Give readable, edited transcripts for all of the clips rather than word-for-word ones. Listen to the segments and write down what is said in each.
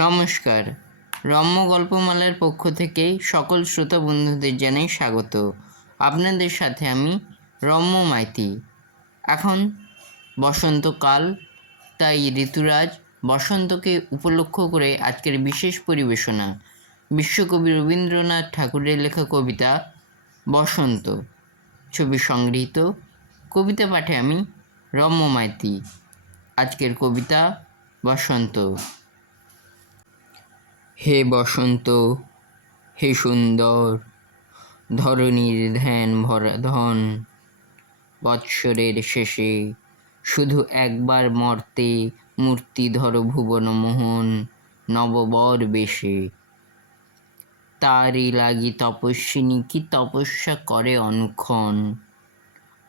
নমস্কার। রম্য গল্পমালার পক্ষ থেকে সকল শ্রোতা বন্ধুদের জানাই স্বাগত। আপনাদের সাথে আমি রম্য মাইতি। এখন বসন্তকাল, তাই ঋতুরাজ বসন্তকে উপলক্ষ করে আজকের বিশেষ পরিবেশনা বিশ্বকবি রবীন্দ্রনাথ ঠাকুরের লেখা কবিতা বসন্ত, ছবি সংগৃহীত। কবিতা পাঠে আমি রম্য মাইতি। আজকের কবিতা বসন্ত। হে বসন্ত, হে সুন্দর, ধরণীর ধ্যান ভরা ধন, বৎসরের শেষে শুধু একবার মর্তে মূর্তি ধর ভুবন মোহন নববর বেশে। তারই লাগি তপস্বিনী কি তপস্যা করে অনুক্ষণ,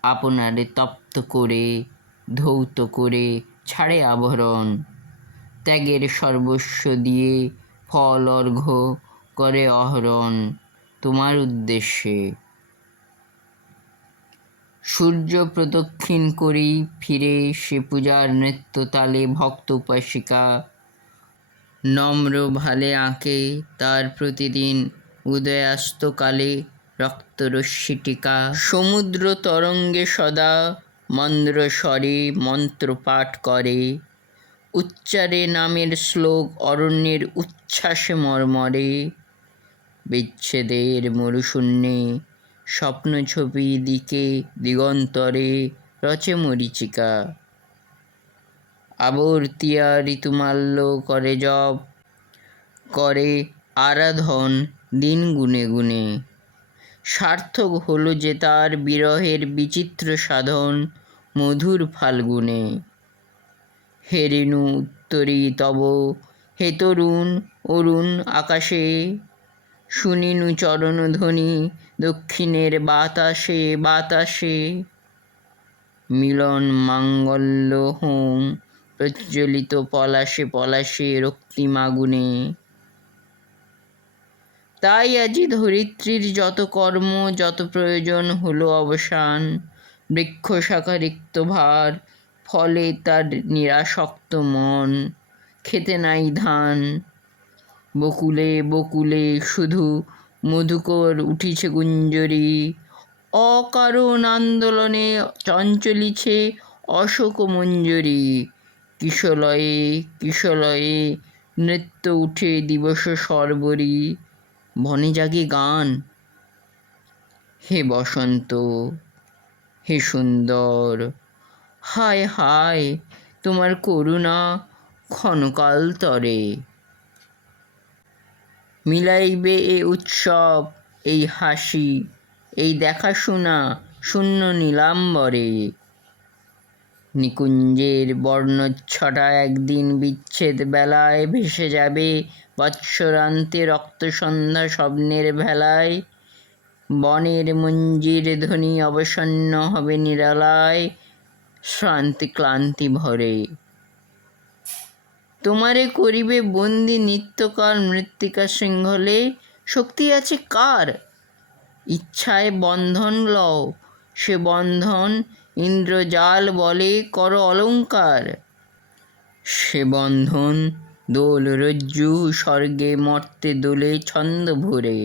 আপনারে তপ্ত করে ধৌত করে ছাড়ে আভরণ, ত্যাগের সর্বস্ব দিয়ে ফল অর্ঘ্য করে অহরণ তোমার উদ্দেশ্যে। সূর্য প্রদক্ষিণ করি ফিরে সে পূজার নৃত্য তালে ভক্ত উপাসিকা, নম্র ভালে আঁকে তার প্রতিদিন উদয়াস্তকালে রক্তরশ্মিটিকা। সমুদ্র তরঙ্গে সদা মন্দ্র স্বরে মন্ত্রপাঠ করে, উচ্চারে নামের শ্লোক অরণ্যের উচ্ছ্বাসে মর্মরে। বিচ্ছেদের মরুশূন্যে স্বপ্ন ছবি দিকে দিগন্তরে রচে মরীচিকা। আবর্তিয়া ঋতুমাল্য করে জপ, করে আরাধন দিন গুনে গুনে। সার্থক হলো যে তার বিরহের বিচিত্র সাধন মধুর ফাল্গুনে। হে রেণু উত্তরী তব, হে তরুণ অরুণ আকাশে, শুনিনু চরণধ্বনি দক্ষিণের বাতাসে বাতাসে। মিলন মাঙ্গল্য হোম প্রজ্বলিত পলাশে পলাশে রক্তিমাগুনে। তাই আজি ধরিত্রীর যত কর্ম যত প্রয়োজন হলো অবসান, বৃক্ষ শাখা রিক্ত ভার ফলে তার নিরাসক্ত মন, খেতে নাই ধান। বকুলে বকুলে শুধু মধুকর উঠিছে গুঞ্জরি, অকারণ আন্দোলনে চঞ্চলিছে অশোক মঞ্জরি। কিশলয়ে কিশলয়ে নৃত্য উঠে দিবস সর্বরি, বনে জাগে গান। হে বসন্ত, হে সুন্দর, হায় হায় তোমার করুণা ক্ষণকাল তরে। মিলাইবে এ উৎসব এই হাসি এই দেখাশোনা শূন্য নীলাম্বরে। নিকুঞ্জের বর্ণচ্ছটা একদিন বিচ্ছেদ বেলায় ভেসে যাবে বৎসরান্তে রক্তসন্ধ্যা স্বপ্নের ভেলায়। বনের মঞ্জির ধ্বনি অবসন্ন হবে নিরালায় শ্রান্তি ক্লান্তি ভরে। তোমারে করিবে বন্দি নিত্যকাল মৃত্তিকা শৃঙ্খলে, শক্তি আছে কার? ইচ্ছায় বন্ধন লও, সে বন্ধন ইন্দ্রজাল বলে কর অলঙ্কার। সে বন্ধন দোল রজ্জু স্বর্গে মর্তে দোলে ছন্দ ভরে।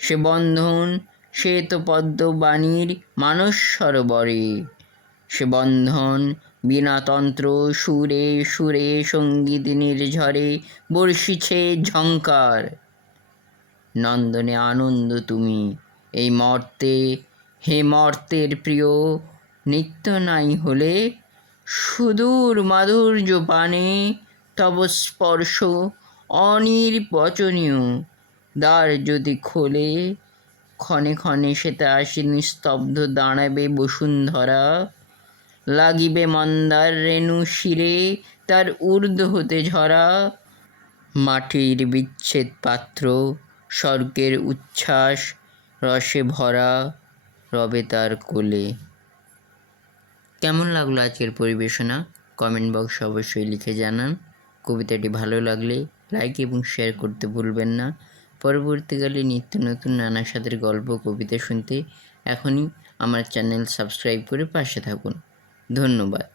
সে বন্ধন শ্বেত পদ্ম বাণীর মানস সরোবরে। সে বন্ধন বীণাতন্ত্র সুরে সুরে সঙ্গীত নির্ঝরে বর্ষিছে ঝঙ্কার। নন্দনে আনন্দ তুমি এই মর্তে, হে মর্তের প্রিয় নিত্য নাই হলে। সুদূর মাধুর্য পানে তব স্পর্শ অনির্বচনীয়। দ্বার যদি খোলে ক্ষণে ক্ষণে সেতে আসি নিস্তব্ধ দাঁড়াবে বসুন্ধরা। লাগিবে মন্দার রেণু শিরে তার ঊর্ধ্ব হতে ঝরা। মাটির বিচ্ছেদ পাত্র স্বর্গের উচ্ছ্বাস রসে ভরা রবে তার কোলে। কেমন লাগলো আজকের পরিবেশনা? কমেন্ট বক্সে অবশ্যই লিখে জানান। কবিতাটি ভালো লাগলে লাইক এবং শেয়ার করতে ভুলবেন না। পরবর্তীকালে নিত্য নতুন নানা স্বাদের গল্প কবিতা শুনতে এখনই আমার চ্যানেল সাবস্ক্রাইব করে পাশে থাকুন। ধন্যবাদ।